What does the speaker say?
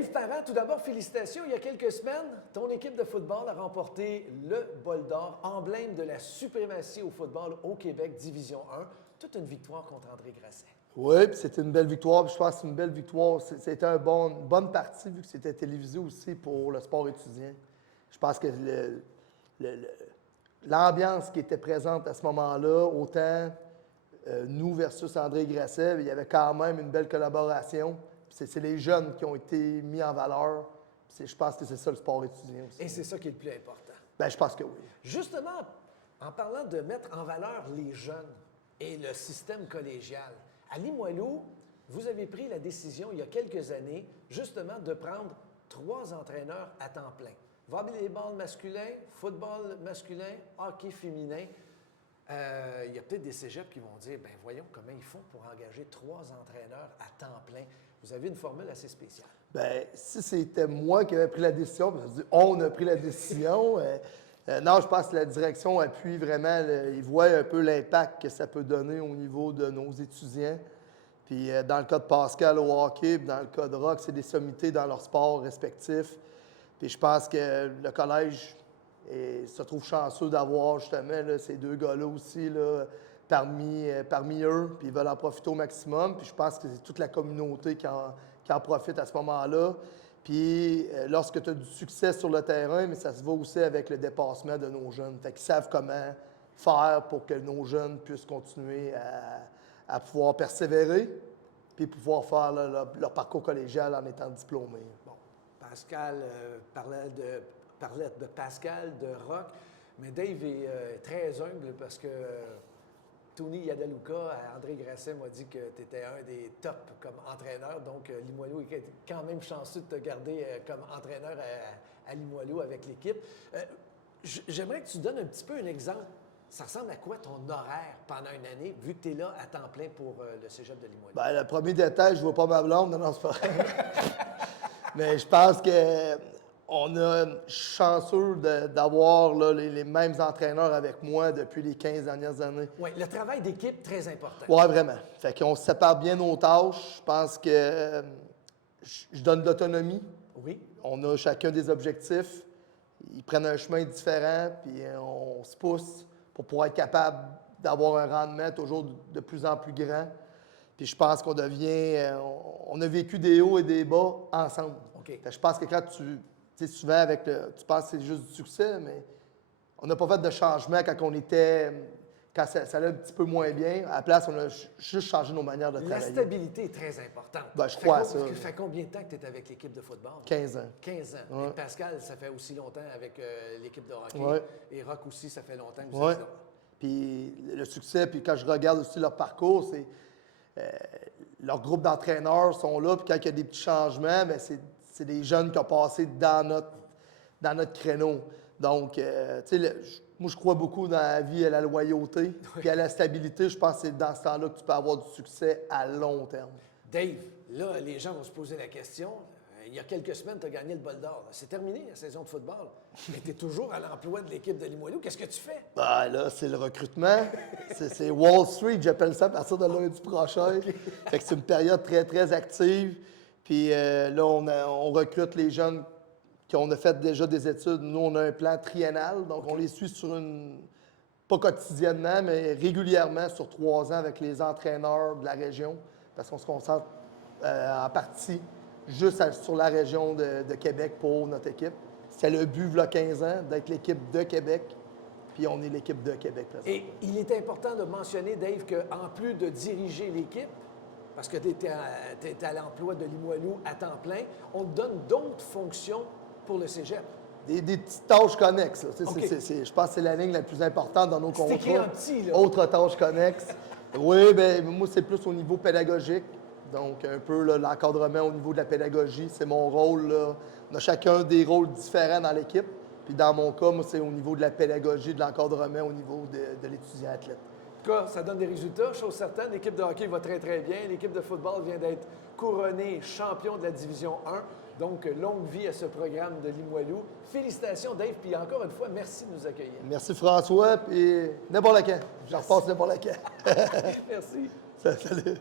Dave Parent, tout d'abord, félicitations. Il y a quelques semaines, ton équipe de football a remporté le Bol d'Or, emblème de la suprématie au football au Québec, Division 1. Toute une victoire contre André Grasset. Oui, puis c'était une belle victoire. Puis je pense que c'est une belle victoire. C'était une bonne partie, vu que c'était télévisé aussi pour le sport étudiant. Je pense que l'ambiance qui était présente à ce moment-là, autant nous versus André Grasset, il y avait quand même une belle collaboration. C'est les jeunes qui ont été mis en valeur. Je pense que c'est ça le sport étudiant aussi. Et c'est ça qui est le plus important. Bien, je pense que oui. Justement, en parlant de mettre en valeur les jeunes et le système collégial, à Limoilou, vous avez pris la décision il y a quelques années, justement, de prendre 3 entraîneurs à temps plein. Volleyball masculin, football masculin, hockey féminin. Il y a peut-être des cégeps qui vont dire, ben voyons comment ils font pour engager 3 entraîneurs à temps plein. Vous avez une formule assez spéciale. Bien, si c'était moi qui avais pris la décision, parce que je dis on a pris la décision. Non, je pense que la direction appuie vraiment, ils voient un peu l'impact que ça peut donner au niveau de nos étudiants. Puis dans le cas de Pascal au hockey, puis dans le cas de Rock, c'est des sommités dans leur sport respectif. Puis je pense que le collège se trouve chanceux d'avoir justement là, ces 2 gars-là aussi là, parmi eux, puis ils veulent en profiter au maximum. Puis je pense que c'est toute la communauté qui en profite à ce moment-là. Puis lorsque tu as du succès sur le terrain, mais ça se va aussi avec le dépassement de nos jeunes. Fait qu'ils savent comment faire pour que nos jeunes puissent continuer à pouvoir persévérer, puis pouvoir faire leur parcours collégial en étant diplômés. Bon, Pascal parlait de Pascal, de Rock, mais Dave est très humble parce que Tony Yadaluka, André Grasset m'a dit que tu étais un des tops comme entraîneur, donc Limoilou est quand même chanceux de te garder comme entraîneur à Limoilou avec l'équipe. J'aimerais que tu donnes un petit peu un exemple. Ça ressemble à quoi ton horaire pendant une année, vu que tu es là à temps plein pour le cégep de Limoilou? Bien, le premier détail, je ne vois pas ma blonde, non, c'est pas vrai. Mais je pense qu'on a chanceux d'avoir là, les mêmes entraîneurs avec moi depuis les 15 dernières années. Oui, le travail d'équipe, très important. Oui, vraiment. Fait qu'on se sépare bien nos tâches. Je pense que je donne de l'autonomie. Oui. On a chacun des objectifs. Ils prennent un chemin différent, puis on se pousse pour pouvoir être capable d'avoir un rendement toujours de plus en plus grand. Puis je pense qu'on devient... on a vécu des hauts et des bas ensemble. OK. Je pense que quand tu sais, souvent avec tu penses que c'est juste du succès, mais on n'a pas fait de changement quand ça allait un petit peu moins bien. À la place, on a juste changé nos manières de travailler. La stabilité est très importante. Ben, je crois à ça. Ça fait combien de temps que tu es avec l'équipe de football? 15 ans. 15 ans. Ouais. Et Pascal, ça fait aussi longtemps avec l'équipe de hockey. Ouais. Et Rock aussi, ça fait longtemps que vous Ouais. êtes là. Puis le succès, puis quand je regarde aussi leur parcours, c'est leur groupe d'entraîneurs sont là, puis quand il y a des petits changements, bien, c'est des jeunes qui ont passé dans notre créneau. Donc, tu sais, moi, je crois beaucoup dans la vie à la loyauté, puis à la stabilité. Je pense que c'est dans ce temps-là que tu peux avoir du succès à long terme. Dave, là, les gens vont se poser la question. Il y a quelques semaines, tu as gagné le Bol d'Or. C'est terminé la saison de football. Mais tu es toujours à l'emploi de l'équipe de Limoilou. Qu'est-ce que tu fais? Ben là, c'est le recrutement. C'est Wall Street, j'appelle ça à partir de lundi prochain. Fait que c'est une période très, très active. Puis là, on recrute les jeunes on a fait déjà des études. Nous, on a un plan triennal, donc on les suit pas quotidiennement, mais régulièrement sur 3 ans avec les entraîneurs de la région, parce qu'on se concentre en partie juste sur la région de Québec pour notre équipe. C'est le but, il y a 15 ans, d'être l'équipe de Québec, puis on est l'équipe de Québec. Et il est important de mentionner, Dave, qu'en plus de diriger l'équipe, parce que tu es à l'emploi de Limoilou à temps plein, on te donne d'autres fonctions pour le cégep. Des petites tâches connexes. Là. Okay. Je pense que c'est la ligne la plus importante dans nos contrats. C'est écrit en petit, là. Autres tâches connexes. Oui, bien, moi, c'est plus au niveau pédagogique. Donc, un peu l'encadrement au niveau de la pédagogie. C'est mon rôle. Là. On a chacun des rôles différents dans l'équipe. Puis dans mon cas, moi, c'est au niveau de la pédagogie, de l'encadrement, au niveau de l'étudiant athlète. En tout cas, ça donne des résultats, chose certaine. L'équipe de hockey va très, très bien. L'équipe de football vient d'être couronnée champion de la Division 1. Donc, longue vie à ce programme de Limoilou. Félicitations, Dave. Puis encore une fois, merci de nous accueillir. Merci, François. Puis n'importe quand. Je repasse n'importe quand. Merci. Salut.